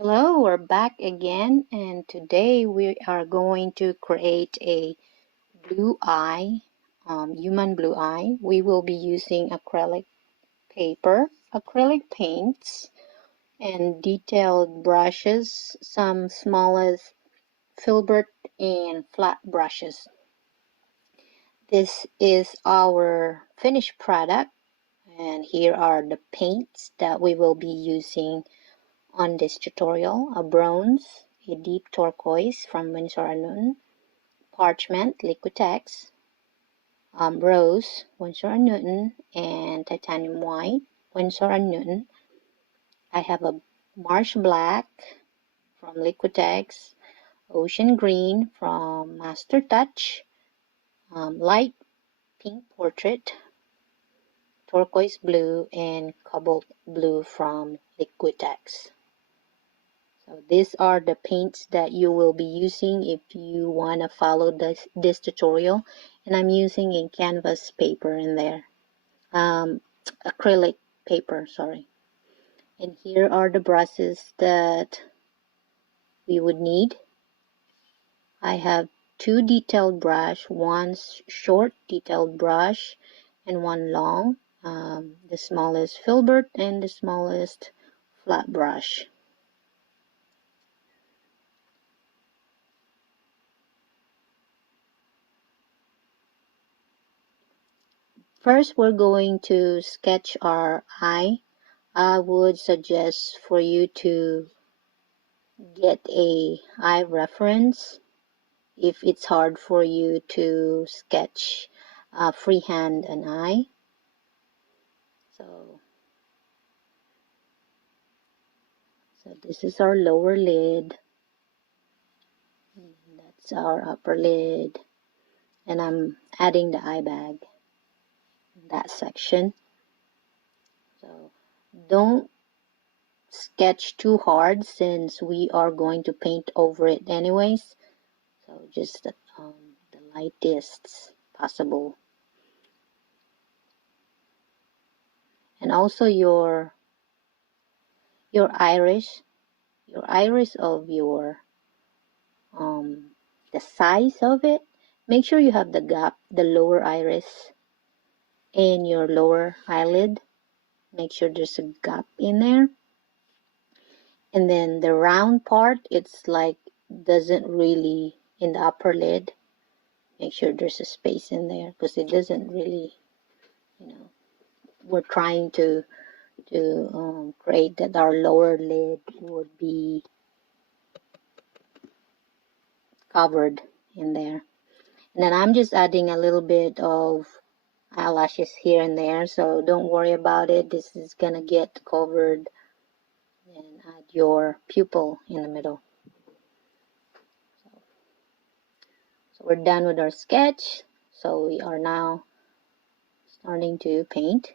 Hello, we're back again, and today we are going to create a blue eye, human blue eye. We will be using acrylic paper, acrylic paints, and detailed brushes, some smallest filbert and flat brushes. This is our finished product, and here are the paints that we will be using on this tutorial: a bronze, a deep turquoise from Winsor & Newton, parchment, Liquitex, rose, Winsor & Newton, and titanium white, Winsor & Newton. I have a marsh black from Liquitex, ocean green from Master Touch, light pink portrait, turquoise blue, and cobalt blue from Liquitex. So these are the paints that you will be using if you want to follow this tutorial. And I'm using a canvas paper in there. Acrylic paper, sorry. And here are the brushes that we would need. I have two detailed brush, one short detailed brush and one long. The smallest filbert and the smallest flat brush. First, we're going to sketch our eye. I would suggest for you to get a eye reference if it's hard for you to sketch freehand an eye. So this is our lower lid. That's our upper lid. And I'm adding the eye bag in that section. So don't sketch too hard since we are going to paint over it anyways. So just the lightest possible. And also your iris, of your the size of it. Make sure you have the gap, the lower iris and your lower eyelid. Make sure there's a gap in there. And then the round part, it's like doesn't really in the upper lid. Make sure there's a space in there because it doesn't really, we're trying to create that our lower lid would be covered in there. And then I'm just adding a little bit of eyelashes here and there, so don't worry about it. This is gonna get covered. And add your pupil in the middle. So we're done with our sketch. So we are now starting to paint.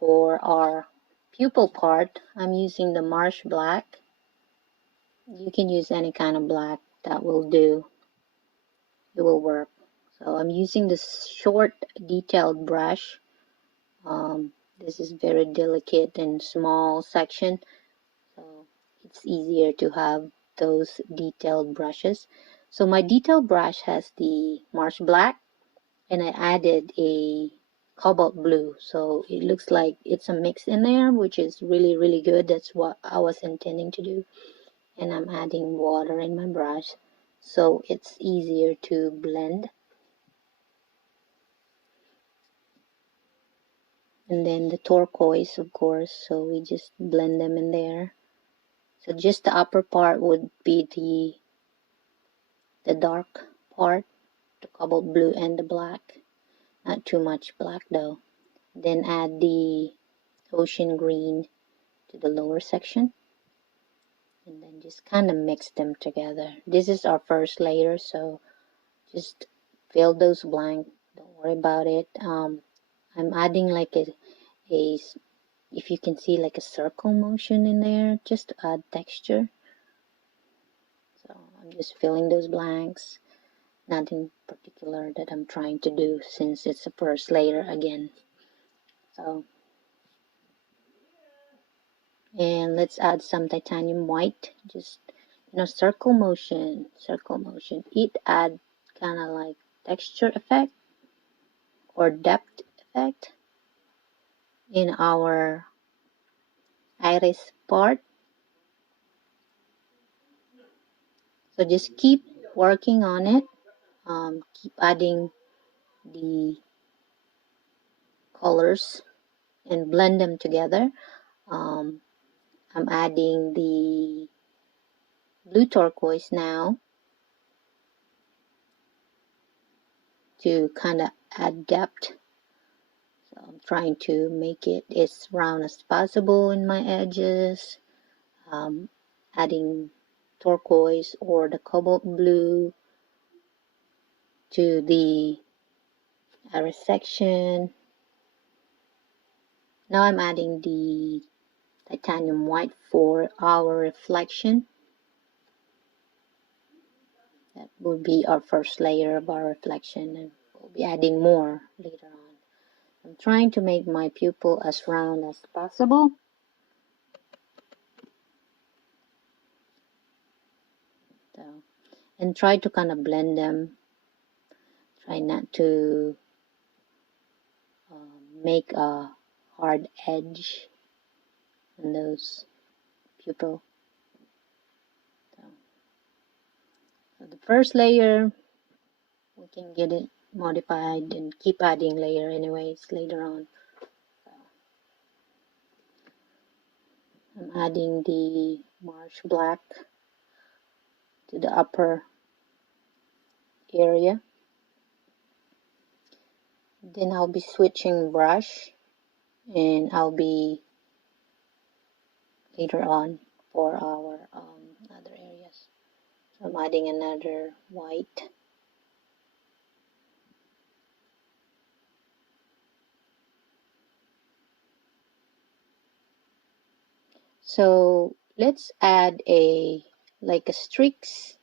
For our pupil part, I'm using the marsh black. You can use any kind of black, that will do. It will work. So I'm using this short detailed brush. This is very delicate and small section, so it's easier to have those detailed brushes. So my detailed brush has the marsh black, and I added a cobalt blue, so it looks like it's a mix in there, which is really good. That's what I was intending to do. And I'm adding water in my brush so it's easier to blend. And then the turquoise, of course, so we just blend them in there. So just the upper part would be the dark part, the cobalt blue and the black. Not too much black though. Then add the ocean green to the lower section. And then just kind of mix them together. This is our first layer, so just fill those blank. Don't worry about it. I'm adding like a if you can see like a circle motion in there, just to add texture. So I'm just filling those blanks. Nothing particular that I'm trying to do since it's the first layer again. So And let's add some titanium white, just circle motion. It add kind of like texture effect or depth effect in our iris part. So just keep working on it. Keep adding the colors and blend them together. um, I'm adding the blue turquoise now to kind of add depth. So I'm trying to make it as round as possible in my edges. Adding turquoise or the cobalt blue to the iris section. Now I'm adding the titanium white for our reflection. That would be our first layer of our reflection, and we'll be adding more later on. I'm trying to make my pupil as round as possible. So, and try to kind of blend them. Try not to make a hard edge on those pupil. So the first layer, we can get it modified and keep adding layer anyways later on. So I'm adding the marsh black to the upper area. Then I'll be switching brush, and I'll be later on for our other areas. So I'm adding another white. So let's add like a streaks.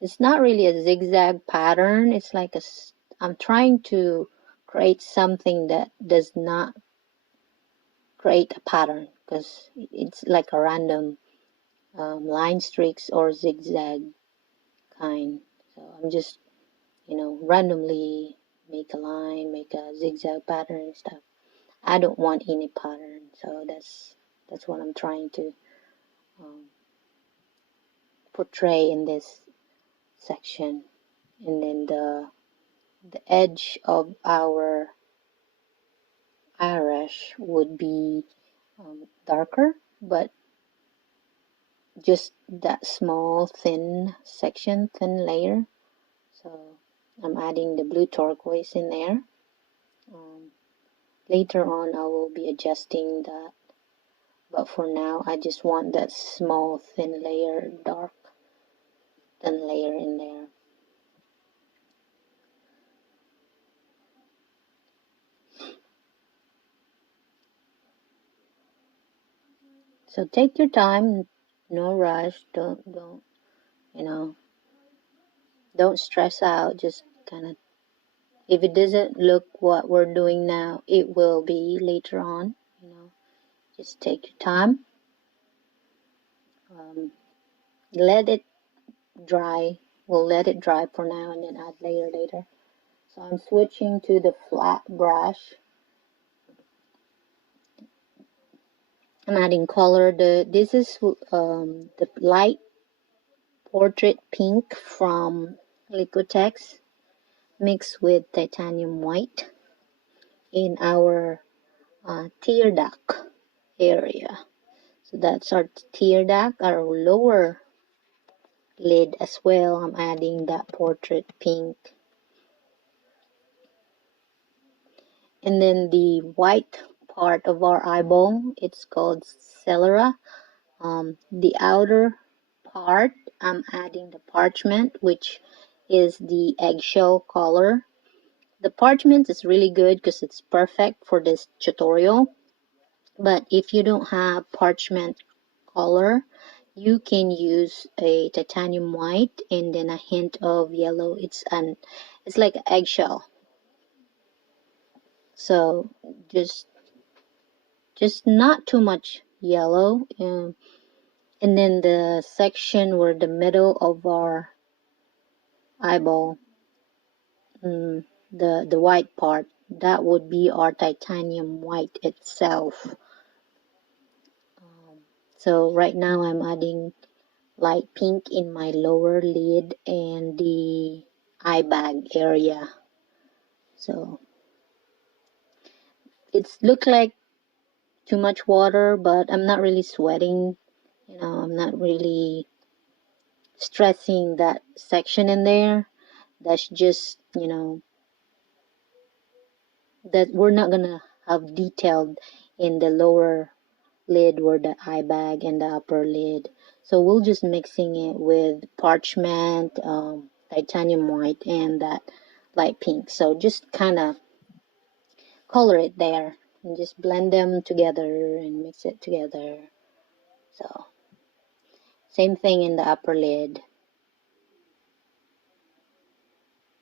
It's not really a zigzag pattern. It's like I'm trying to create something that does not create a pattern, because it's like a random line streaks or zigzag kind. So I'm just randomly make a line, make a zigzag pattern and stuff. I don't want any pattern, so that's what I'm trying to portray in this section. And then the edge of our iris would be darker, but just that small thin section, thin layer. So I'm adding the blue turquoise in there. Later on I will be adjusting that, but for now I just want that small thin layer, dark thin layer in there. So take your time, no rush, don't don't stress out. Just kind of, if it doesn't look what we're doing now, it will be later on. Just take your time. Let it dry. We'll let it dry for now and then add later. So I'm switching to the flat brush. I'm adding color. This is the light portrait pink from Liquitex mixed with titanium white in our tear duct area. So that's our tear duct, our lower lid as well. I'm adding that portrait pink. And then the white part of our eyeball, it's called selera. The outer part, I'm adding the parchment, which is the eggshell color. The parchment is really good because it's perfect for this tutorial. But if you don't have parchment color, you can use a titanium white and then a hint of yellow. It's like an eggshell. So just not too much yellow, and then the section where the middle of our eyeball, the white part, that would be our titanium white itself. So right now I'm adding light pink in my lower lid and the eye bag area. So it's look like too much water, but I'm not really sweating. I'm not really stressing that section in there. That's just, that we're not gonna have detailed in the lower lid where the eye bag and the upper lid. So we'll just mixing it with parchment, titanium white, and that light pink. So just kind of color it there and just blend them together and mix it together. So same thing in the upper lid.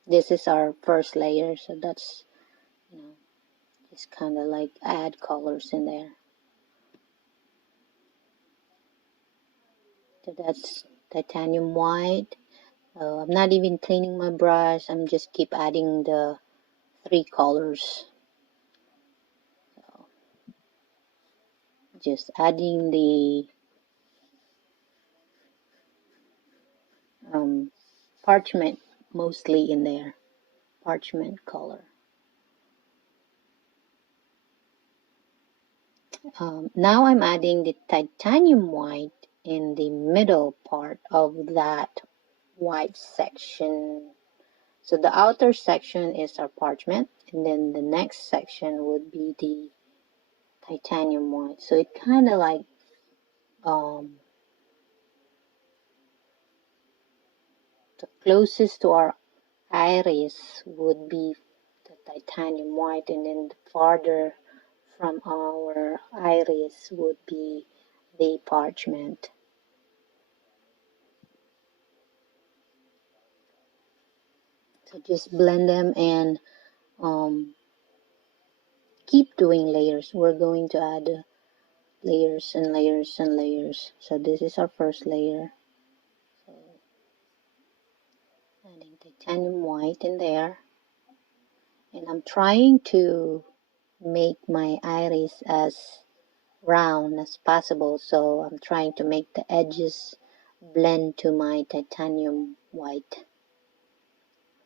This is our first layer, so that's, just kind of like add colors in there. So that's titanium white. I'm not even cleaning my brush. I'm just keep adding the 3 colors. So just adding the parchment mostly in there. Parchment color. Now I'm adding the titanium white in the middle part of that white section. So the outer section is our parchment, and then the next section would be the titanium white. So it kind of like the closest to our iris would be the titanium white, and then farther from our iris would be the parchment. So just blend them and keep doing layers. We're going to add layers and layers and layers. So this is our first layer. So adding titanium white in there. And I'm trying to make my iris as round as possible. So I'm trying to make the edges blend to my titanium white.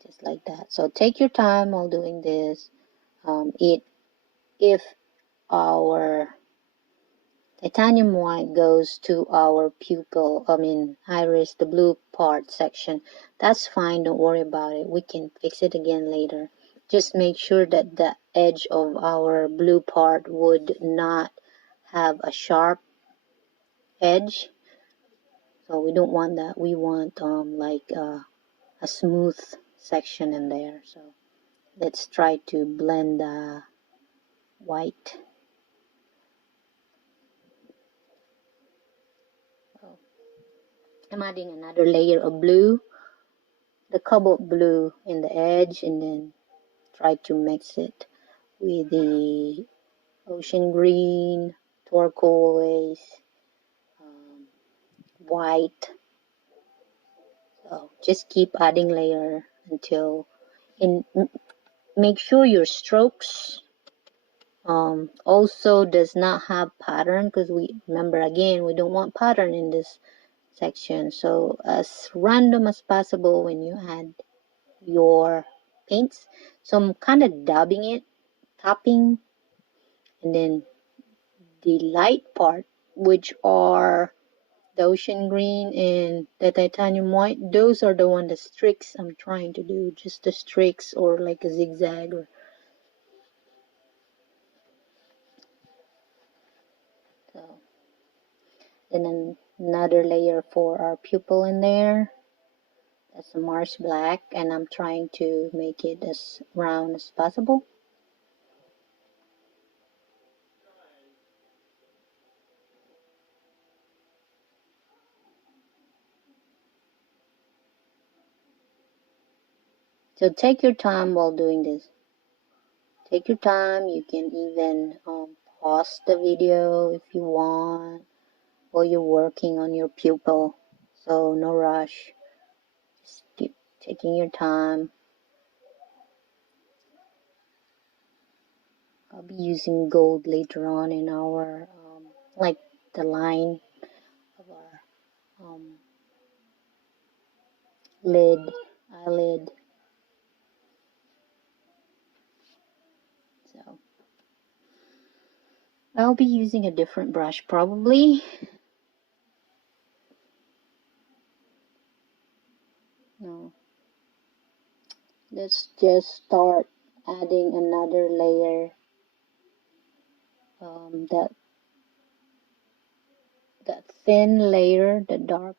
Just like that. So take your time while doing this. If our titanium white goes to our pupil, iris, the blue part section, that's fine, don't worry about it. We can fix it again later. Just make sure that the edge of our blue part would not have a sharp edge. So we don't want that. We want like a smooth section in there. So let's try to blend the white. I'm adding another layer of blue, the cobalt blue in the edge, and then try to mix it with the ocean green, turquoise, white. So just keep adding layer until, and make sure your strokes also does not have pattern, because we remember again we don't want pattern in this section. So as random as possible when you add your paints. So I'm kind of dabbing it, tapping, and then the light part, which are the ocean green and the titanium white, those are the one, the streaks I'm trying to do, just the streaks or like a zigzag. So then another layer for our pupil in there. That's a Mars black, and I'm trying to make it as round as possible. So take your time while doing this. Take your time. You can even pause the video if you want while you're working on your pupil. So no rush. Just keep taking your time. I'll be using gold later on in our like the line of our eyelid. So I'll be using a different brush probably. No. Let's just start adding another layer. That thin layer, the dark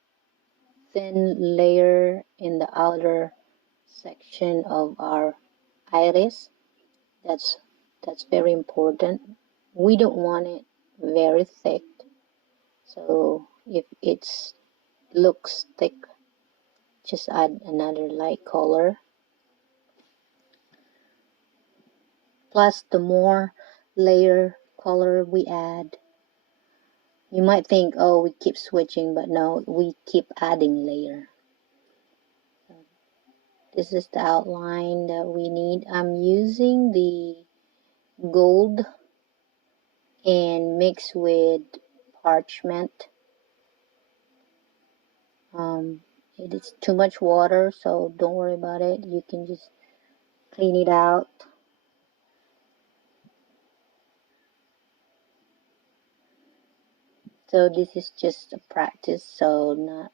thin layer in the outer section of our iris. That's very important. We don't want it very thick. So if it looks thick, just add another light color. Plus, the more layer color we add, you might think, oh, we keep switching, but no, we keep adding layer. So this is the outline that we need. I'm using the gold and mix with parchment. It is too much water, so don't worry about it. You can just clean it out. So this is just a practice, so not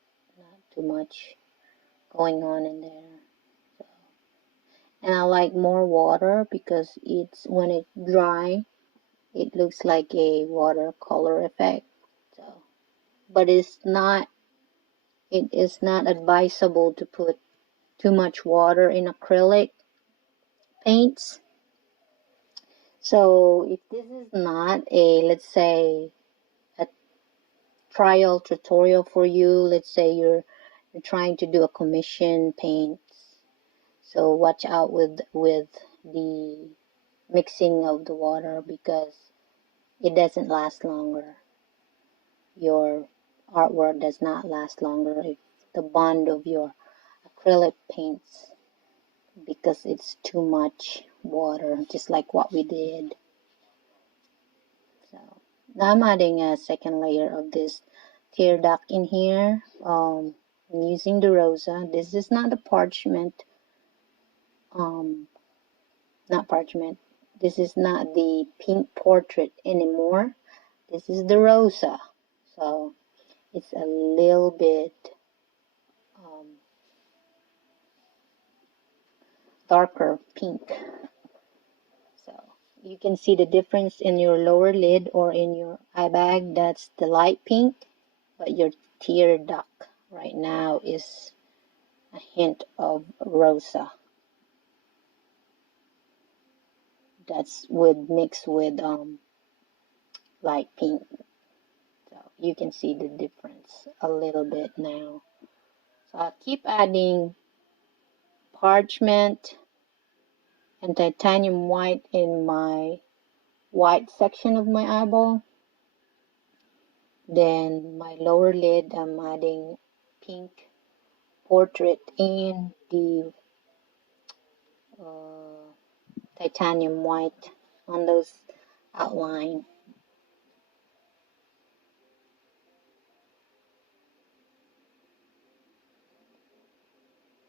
too much going on in there. So, and I like more water because it's when it's dry, it looks like a watercolor effect. So, but it is not advisable to put too much water in acrylic paints. So if this is not a, let's say, a trial tutorial for you, let's say you're trying to do a commission paint, so watch out with the mixing of the water because it doesn't last longer. Your artwork does not last longer if the bond of your acrylic paints, because it's too much water, just like what we did. So now I'm adding a second layer of this tear duct in here. I'm using the rosa. This is not the parchment. Not parchment. This is not the pink portrait anymore. This is the rosa. So it's a little bit darker pink. So you can see the difference in your lower lid or in your eye bag. That's the light pink, but your tear duct right now is a hint of rosa. That's mixed with light pink. So you can see the difference a little bit now. So I'll keep adding parchment and titanium white in my white section of my eyeball. Then my lower lid, I'm adding pink portrait and the titanium white on those outline.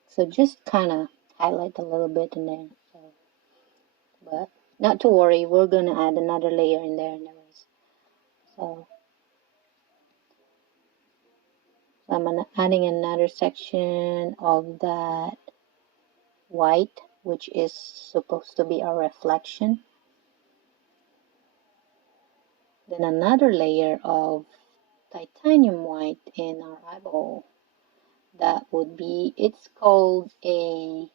So just kind of highlight a little bit in there. So, but not to worry, we're going to add another layer in there anyways. So I'm adding another section of that white, which is supposed to be a reflection. Then another layer of titanium white in our eyeball. That would be, it's called a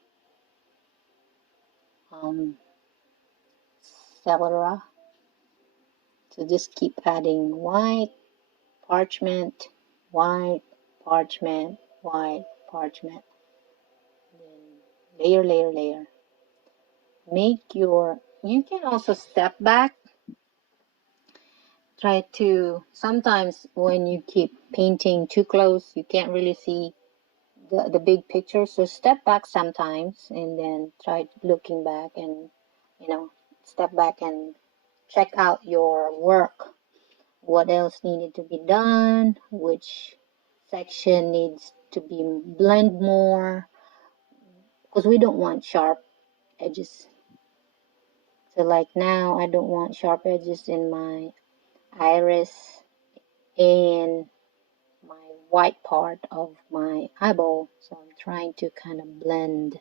selera. So just keep adding white, parchment, white, parchment, white, parchment. Then layer, layer, layer. You can also step back try to, sometimes when you keep painting too close, you can't really see the big picture. So step back sometimes and then try looking back and, you know, step back and check out your work. What else needed to be done? Which section needs to be blend more? Because we don't want sharp edges. So like now, I don't want sharp edges in my iris and my white part of my eyeball. So I'm trying to kind of blend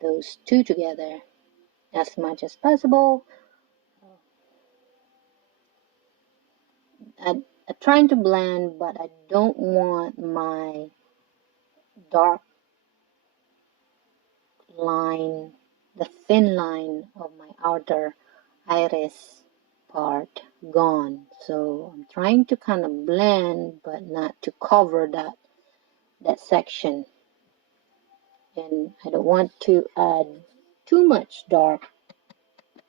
those two together as much as possible. I'm trying to blend, but I don't want my dark line, the thin line of my outer iris part gone. So I'm trying to kind of blend, but not to cover that section. And I don't want to add too much dark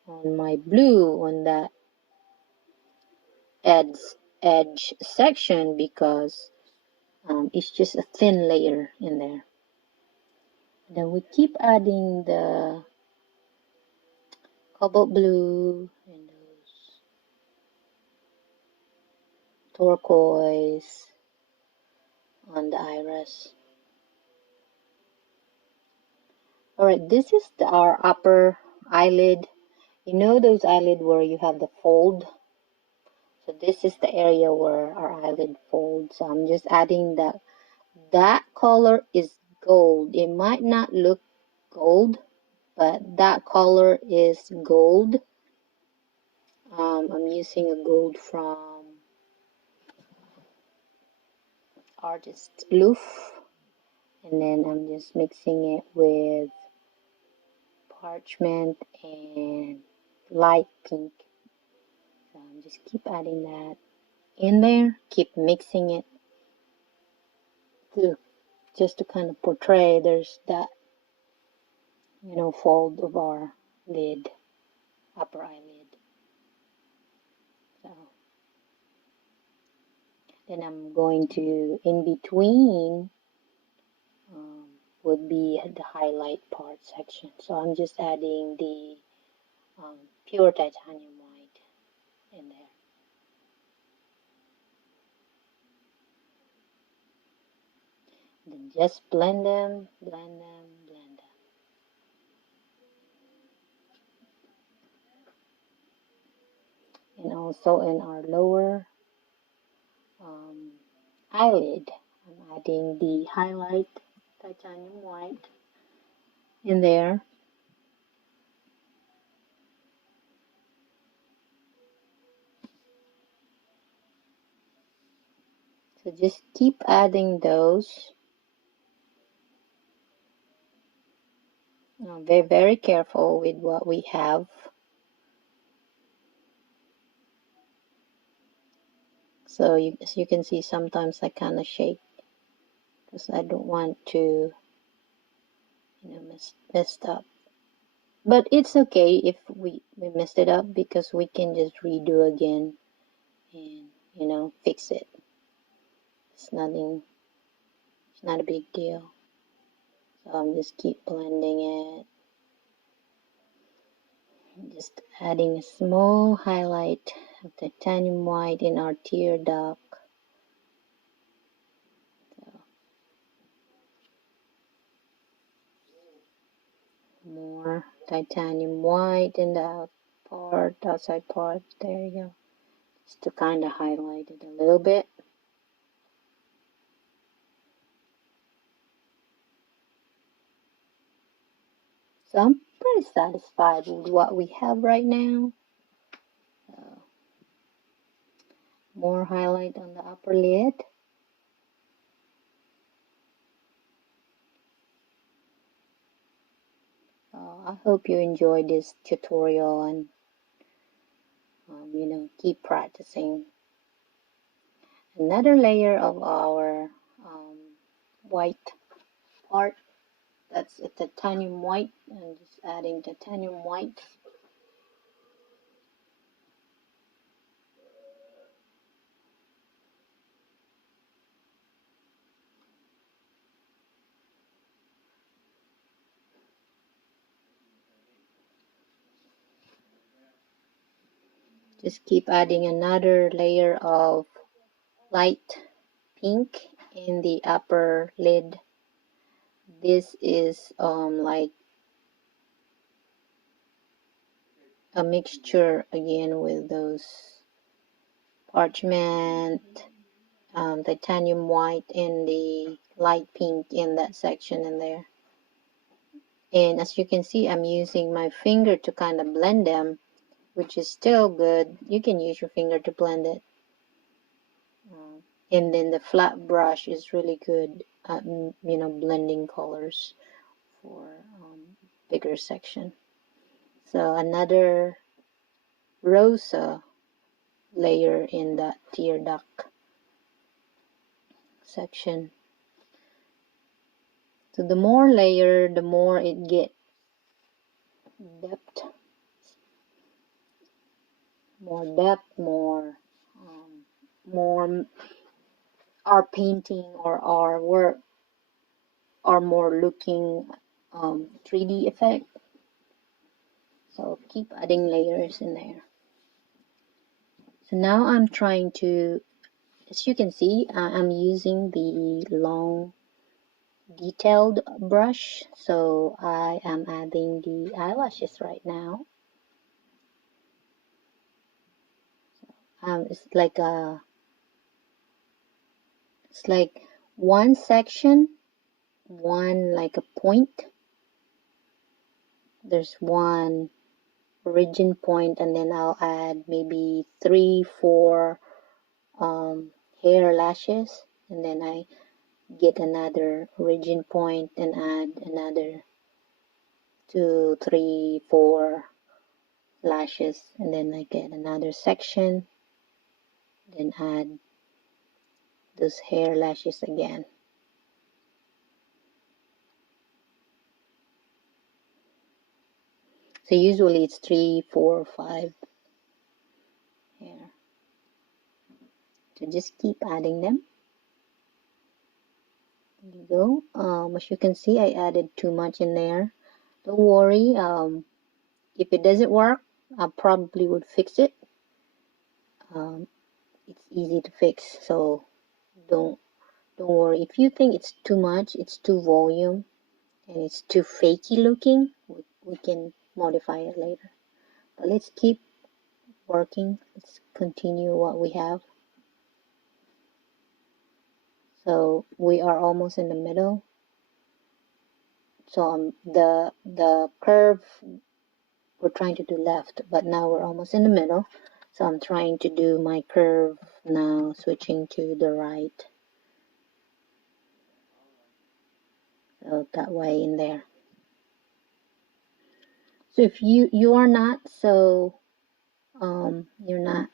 on my blue on that edge section because it's just a thin layer in there. Then we keep adding the cobalt blue and those turquoise on the iris. Alright, this is our upper eyelid. You know those eyelid where you have the fold? So this is the area where our eyelid folds. So I'm just adding that. That color is gold. It might not look gold, but that color is gold. I'm using a gold from Artist Blue, and then I'm just mixing it with parchment and light pink. So I'm just keep adding that in there, keep mixing it to just to kind of portray there's that, you know, fold of our lid, upper eyelid. So then I'm going to, in between, would be the highlight part section. So I'm just adding the pure titanium white in there. Then just blend them, blend them, blend them. And also in our lower eyelid, I'm adding the highlight titanium white in there. So just keep adding those. Very, very careful with what we have. So as you can see, sometimes I kind of shake because I don't want to, you know, messed up. But it's okay if we messed it up because we can just redo again and, you know, fix it. It's nothing, it's not a big deal. So I'm just keep blending it. Just adding a small highlight of titanium white in our tear duct. So more titanium white in the outside part. There you go. Just to kind of highlight it a little bit. So I'm pretty satisfied with what we have right now. More highlight on the upper lid. I hope you enjoyed this tutorial and you know, keep practicing. Another layer of our white part. That's a titanium white. I'm just adding titanium white. Just keep adding another layer of light pink in the upper lid. This is like a mixture again with those parchment, titanium white, and the light pink in that section in there. And as you can see, I'm using my finger to kind of blend them, which is still good. You can use your finger to blend it. And then the flat brush is really good at, blending colors for bigger section. So another rosa layer in that tear duct section. So the more layer, the more it get depth, more our painting or our work are more looking 3D effect. So keep adding layers in there. So now I'm trying to, as you can see, I'm using the long detailed brush. So I am adding the eyelashes right now. It's like one section, one like a point. There's one origin point, and then I'll add maybe 3-4 hair lashes, and then I get another origin point and add another 2-3-4 lashes, and then I get another section, then add those hair lashes again. So usually it's 3-4-5 hair. So just keep adding them. There you go. As you can see, I added too much in there. Don't worry. If it doesn't work, I probably would fix it. It's easy to fix, so don't worry. If you think it's too much, it's too volume, and it's too fakey looking, we can modify it later. But let's keep working. Let's continue what we have. So we are almost in the middle. So the curve we're trying to do left, but now we're almost in the middle. So I'm trying to do my curve now, switching to the right. So that way in there. So if you are not so you're not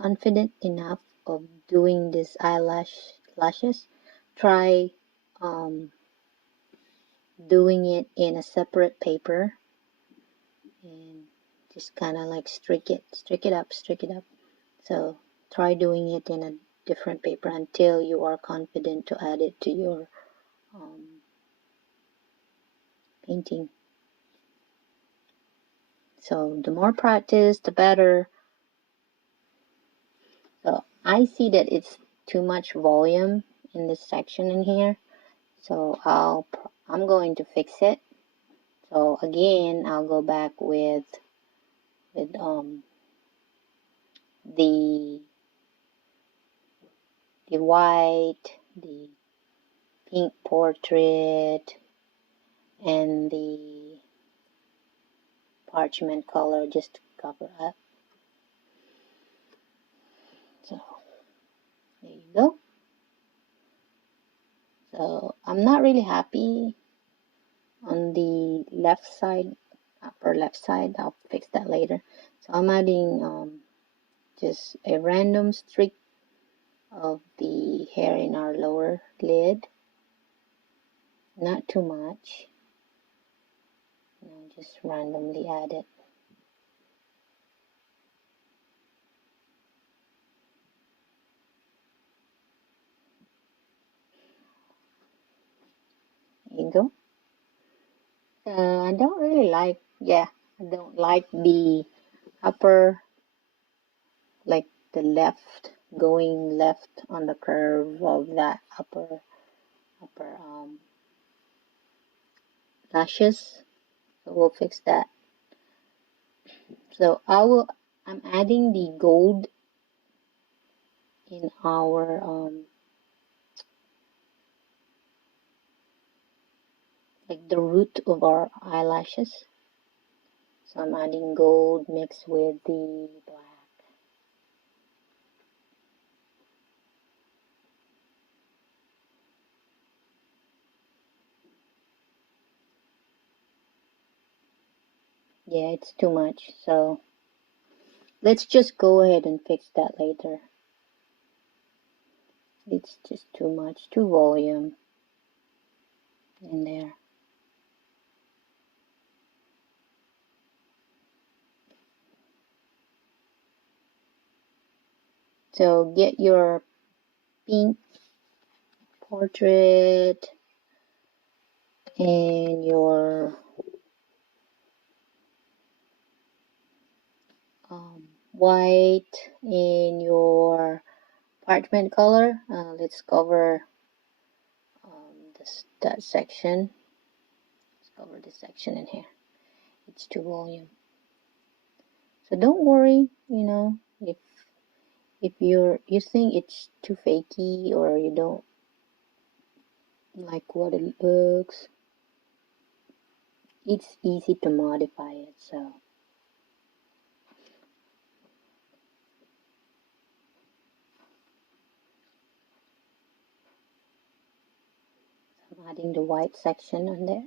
confident enough of doing this lashes, try doing it in a separate paper and just kind of like streak it up. So try doing it in a different paper until you are confident to add it to your painting. So the more practice, the better. So I see that it's too much volume in this section in here. So I'm going to fix it. So again, I'll go back with the white, the pink portrait, and the parchment color just to cover up. So there you go. So I'm not really happy on the left side, upper left side. I'll fix that later. So I'm adding just a random streak of the hair in our lower lid. Not too much. Just randomly add it. There you go. I don't really like, I don't like the upper the left, going left on the curve of that upper lashes. So we'll fix that. So I'm adding the gold in our like the root of our eyelashes. So I'm adding gold mixed with the black. Yeah, it's too much, so let's just go ahead and fix that later. It's just too much, too volume in there. So get your pink portrait and your white in your parchment color. Let's cover that section. Let's cover this section in here. It's too volume. So don't worry, if you think it's too fakey or you don't like what it looks, it's easy to modify it. So I'm adding the white section on there.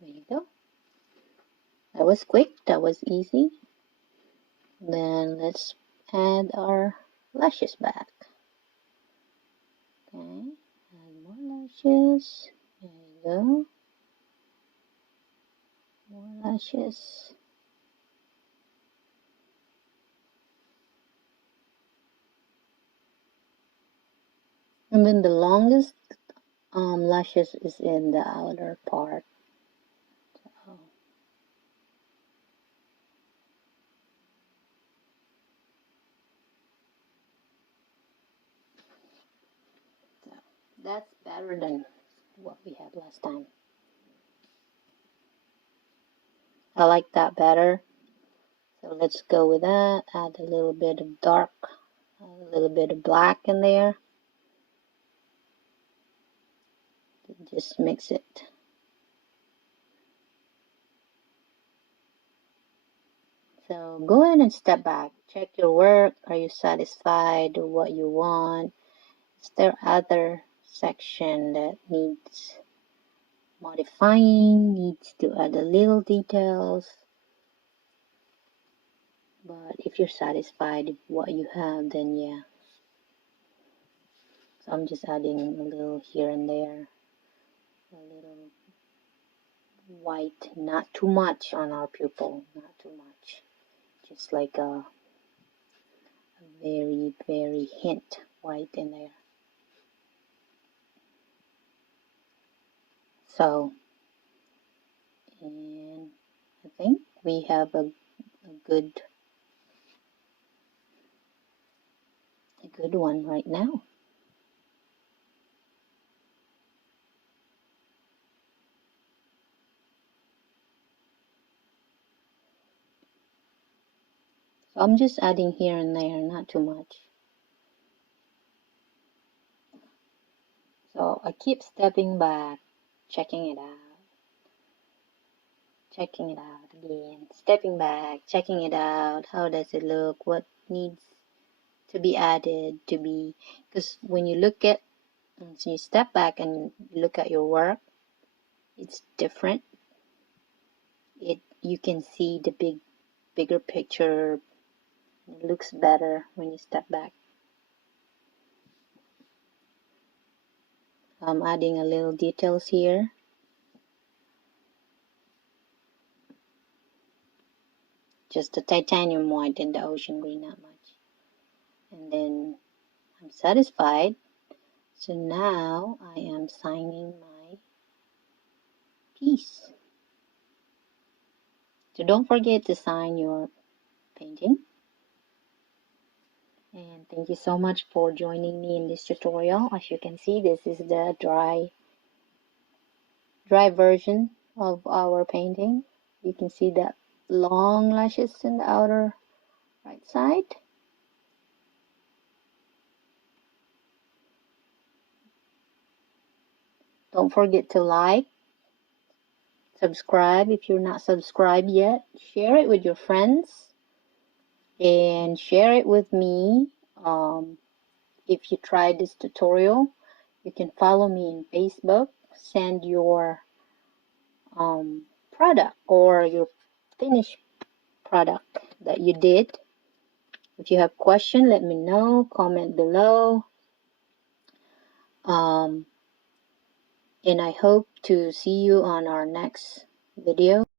There you go. That was quick, that was easy. Then let's add our lashes back. Okay, add more lashes. There you go. More lashes. And then the longest lashes is in the outer part. So that's better than what we had last time. I like that better. So let's go with that. Add a little bit of dark, a little bit of black in there. Just mix it. So go ahead and step back. Check your work. Are you satisfied with what you want? Is there other section that needs modifying, needs to add a little details? But if you're satisfied with what you have, then yeah. So I'm just adding a little here and there, a little white, not too much on our pupil, not too much. Just like a very, very hint white in there. So, and I think we have a good one right now. So I'm just adding here and there, not too much. So I keep stepping back, checking it out again, stepping back, checking it out. How does it look? What needs to be added to be, because when you look at, so you step back and look at your work, it's different. You can see the bigger picture. It looks better when you step back. I'm adding a little details here. Just the titanium white and the ocean green, not much. And then I'm satisfied. So now I am signing my piece. So don't forget to sign your painting. And thank you so much for joining me in this tutorial. As you can see, this is the dry version of our painting. You can see the long lashes in the outer right side. Don't forget to like, subscribe if you're not subscribed yet, share it with your friends, and share it with me. If you tried this tutorial, you can follow me in Facebook, send your product or your finished product that you did. If you have questions, let me know, comment below. And I hope to see you on our next video.